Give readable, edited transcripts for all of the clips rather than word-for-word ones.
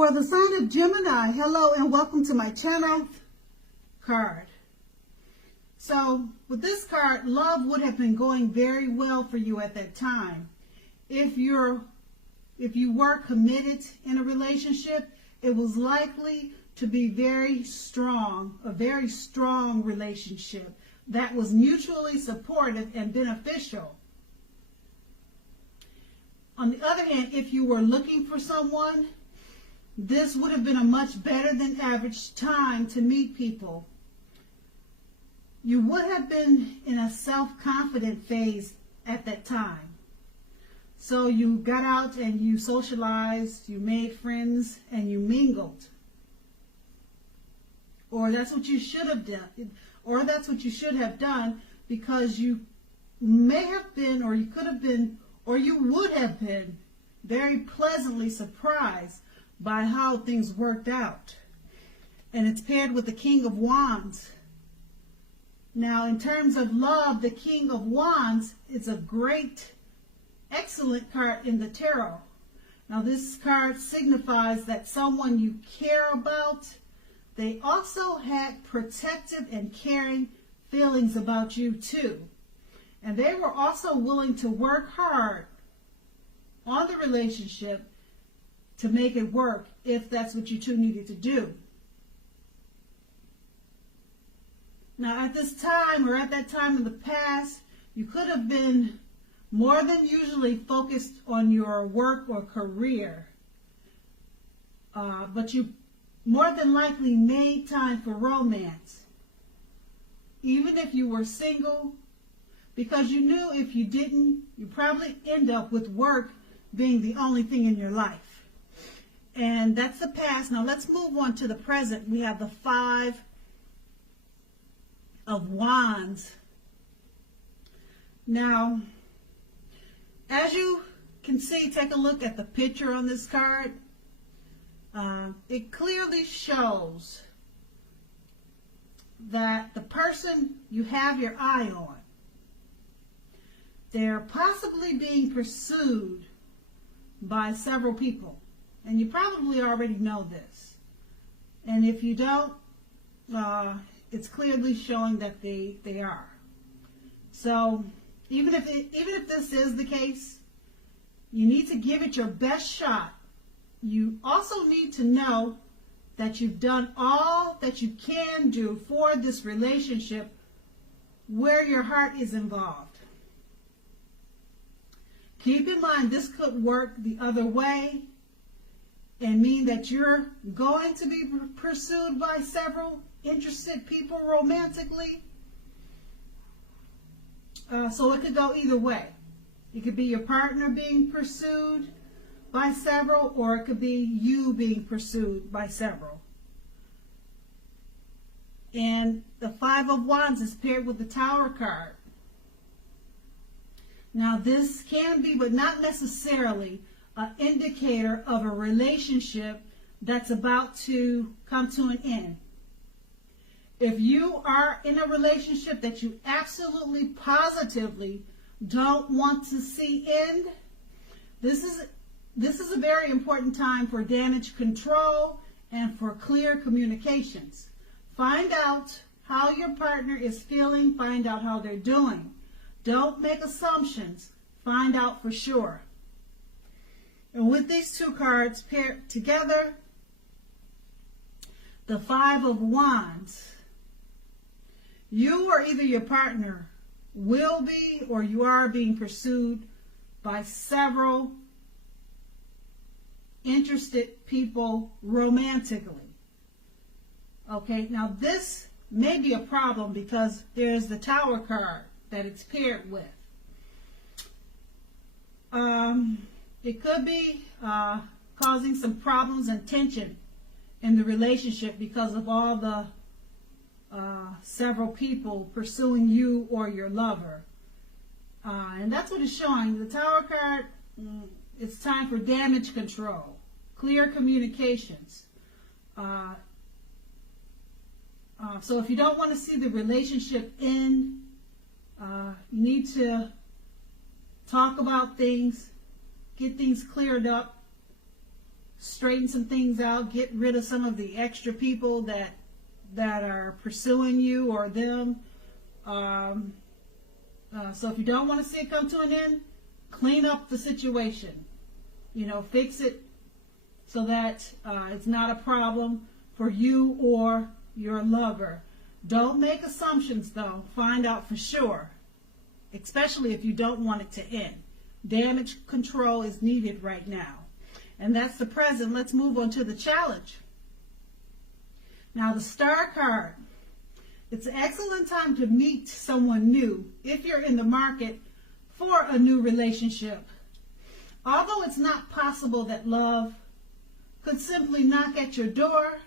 For the sign of Gemini, hello and welcome to my channel. Card. So with this card, love would have been going very well for you at that time. If you were committed in a relationship, it was likely to be very strong, a very strong relationship that was mutually supportive and beneficial. On the other hand, if you were looking for someone, this would have been a much better than average time to meet people. You would have been in a self-confident phase at that time. So you got out and you socialized, you made friends, and you mingled. Or that's what you should have done. Or that's what you should have done, because you may have been, or you could have been, or you would have been very pleasantly surprised by how things worked out. And it's paired with the King of Wands. Now, in terms of love, the King of Wands is a great, excellent card in the tarot. Now, this card signifies that someone you care about, they also had protective and caring feelings about you too. And they were also willing to work hard on the relationship to make it work if that's what you two needed to do. Now, at this time, or at that time in the past, you could have been more than usually focused on your work or career. But you more than likely made time for romance, even if you were single, because you knew if you didn't, you'd probably end up with work being the only thing in your life. And that's the past. Now let's move on to the present. We have the Five of Wands. Now, as you can see, take a look at the picture on this card. It clearly shows that the person you have your eye on, they're possibly being pursued by several people. And you probably already know this. And if you don't, it's clearly showing that they are. So even if this is the case, you need to give it your best shot. You also need to know that you've done all that you can do for this relationship where your heart is involved. Keep in mind, this could work the other way and mean that you're going to be pursued by several interested people romantically. So it could go either way. It could be your partner being pursued by several, or it could be you being pursued by several. And the Five of Wands is paired with the Tower card. Now this can be, but not necessarily, an indicator of a relationship that's about to come to an end. If you are in a relationship that you absolutely positively don't want to see end, this is a very important time for damage control and for clear communications. Find out how your partner is feeling, find out how they're doing. Don't make assumptions, find out for sure. And with these two cards paired together, the Five of Wands, you or either your partner will be, or you are being pursued by several interested people romantically. Okay, now this may be a problem because there's the Tower card that it's paired with. It could be causing some problems and tension in the relationship because of all the several people pursuing you or your lover. And that's what it's showing. The Tower card, it's time for damage control, clear communications. So if you don't want to see the relationship end, you need to talk about things, get things cleared up, straighten some things out, get rid of some of the extra people that are pursuing you or them. So if you don't want to see it come to an end, clean up the situation. Fix it so that it's not a problem for you or your lover. Don't make assumptions, though. Find out for sure, especially if you don't want it to end. Damage control is needed right now. And that's the present. Let's move on to the challenge. Now, the Star card. It's an excellent time to meet someone new if you're in the market for a new relationship. Although it's not possible that love could simply knock at your door,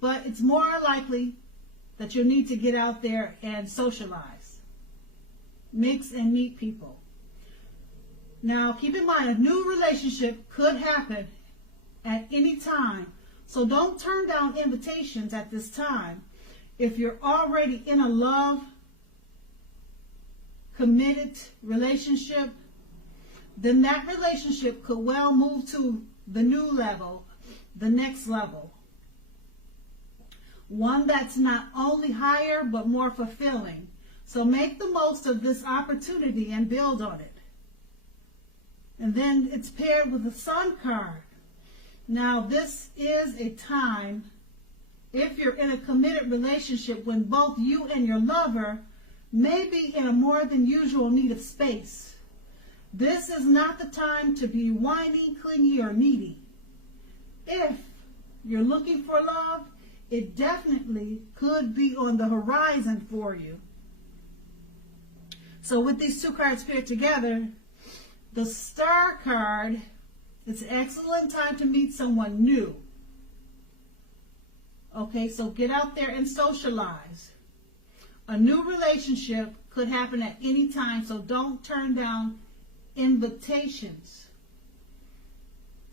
but it's more likely that you'll need to get out there and socialize, mix and meet people. Now, keep in mind, a new relationship could happen at any time, so don't turn down invitations at this time. If you're already in a love, committed relationship, then that relationship could well move to the new level, the next level. One that's not only higher, but more fulfilling. So make the most of this opportunity and build on it. And then it's paired with the Sun card. Now, this is a time, if you're in a committed relationship, when both you and your lover may be in a more than usual need of space. This is not the time to be whiny, clingy, or needy. If you're looking for love, it definitely could be on the horizon for you. So with these two cards paired together, the Star card, it's an excellent time to meet someone new. Okay, so get out there and socialize. A new relationship could happen at any time, so don't turn down invitations.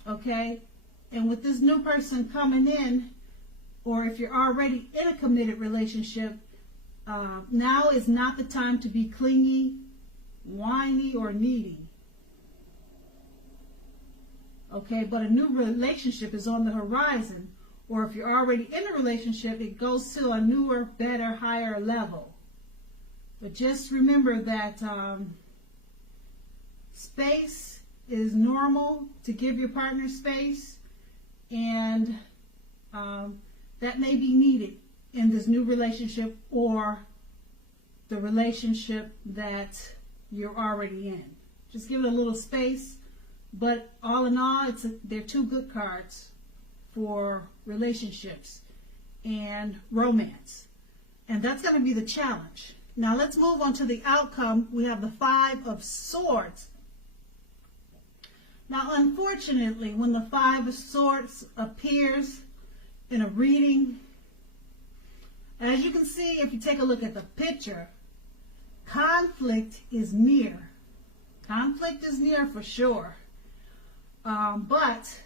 Okay? And with this new person coming in, or if you're already in a committed relationship, now is not the time to be clingy, whiny, or needy. Okay, but a new relationship is on the horizon, or if you're already in a relationship, it goes to a newer, better, higher level. But just remember that space is normal, to give your partner space, and that may be needed in this new relationship or the relationship that you're already in. Just give it a little space. But all in all, they're two good cards for relationships and romance. And that's going to be the challenge. Now let's move on to the outcome. We have the Five of Swords. Now, unfortunately, when the Five of Swords appears in a reading, as you can see, if you take a look at the picture, conflict is near. Conflict is near for sure. But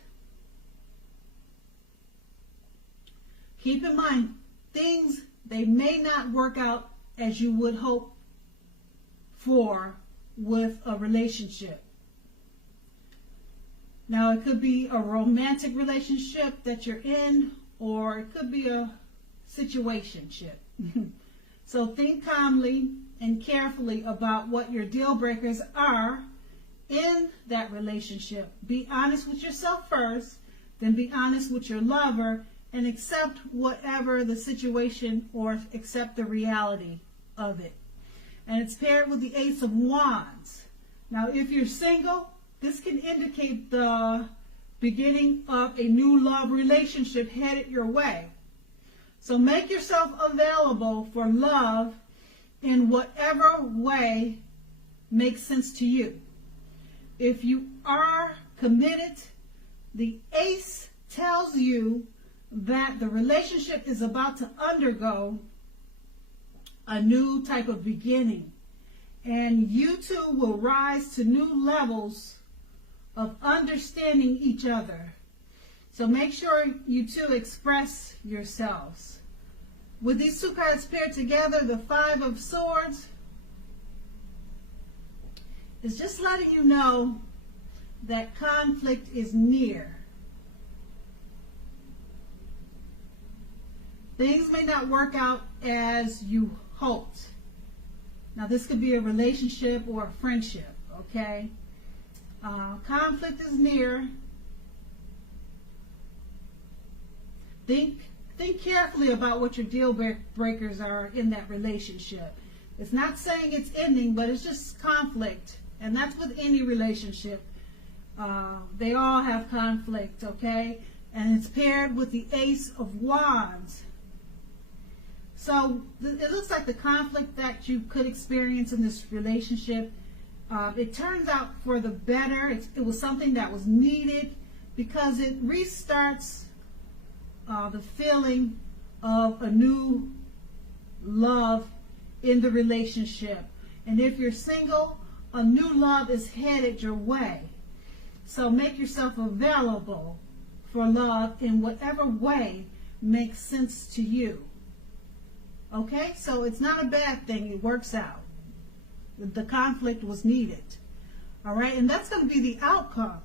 keep in mind, things, they may not work out as you would hope for with a relationship. Now, it could be a romantic relationship that you're in, or it could be a situationship. So think calmly and carefully about what your deal breakers are in that relationship. Be honest with yourself first, then be honest with your lover, and accept whatever the situation, or accept the reality of it. And it's paired with the Ace of Wands. Now, if you're single, this can indicate the beginning of a new love relationship headed your way. So make yourself available for love in whatever way makes sense to you. If you are committed, the Ace tells you that the relationship is about to undergo a new type of beginning, and you two will rise to new levels of understanding each other. So make sure you two express yourselves. With these two cards paired together, the Five of Swords is just letting you know that conflict is near. Things may not work out as you hoped. Now, this could be a relationship or a friendship, okay? Conflict is near. Think carefully about what your deal breakers are in that relationship. It's not saying it's ending, but it's just conflict. And that's with any relationship. They all have conflict, okay? And it's paired with the Ace of Wands. So it looks like the conflict that you could experience in this relationship, it turns out for the better. It was something that was needed because it restarts the feeling of a new love in the relationship. And if you're single, a new love is headed your way. So make yourself available for love in whatever way makes sense to you. Okay? So it's not a bad thing. It works out. The conflict was needed. All right? And that's going to be the outcome.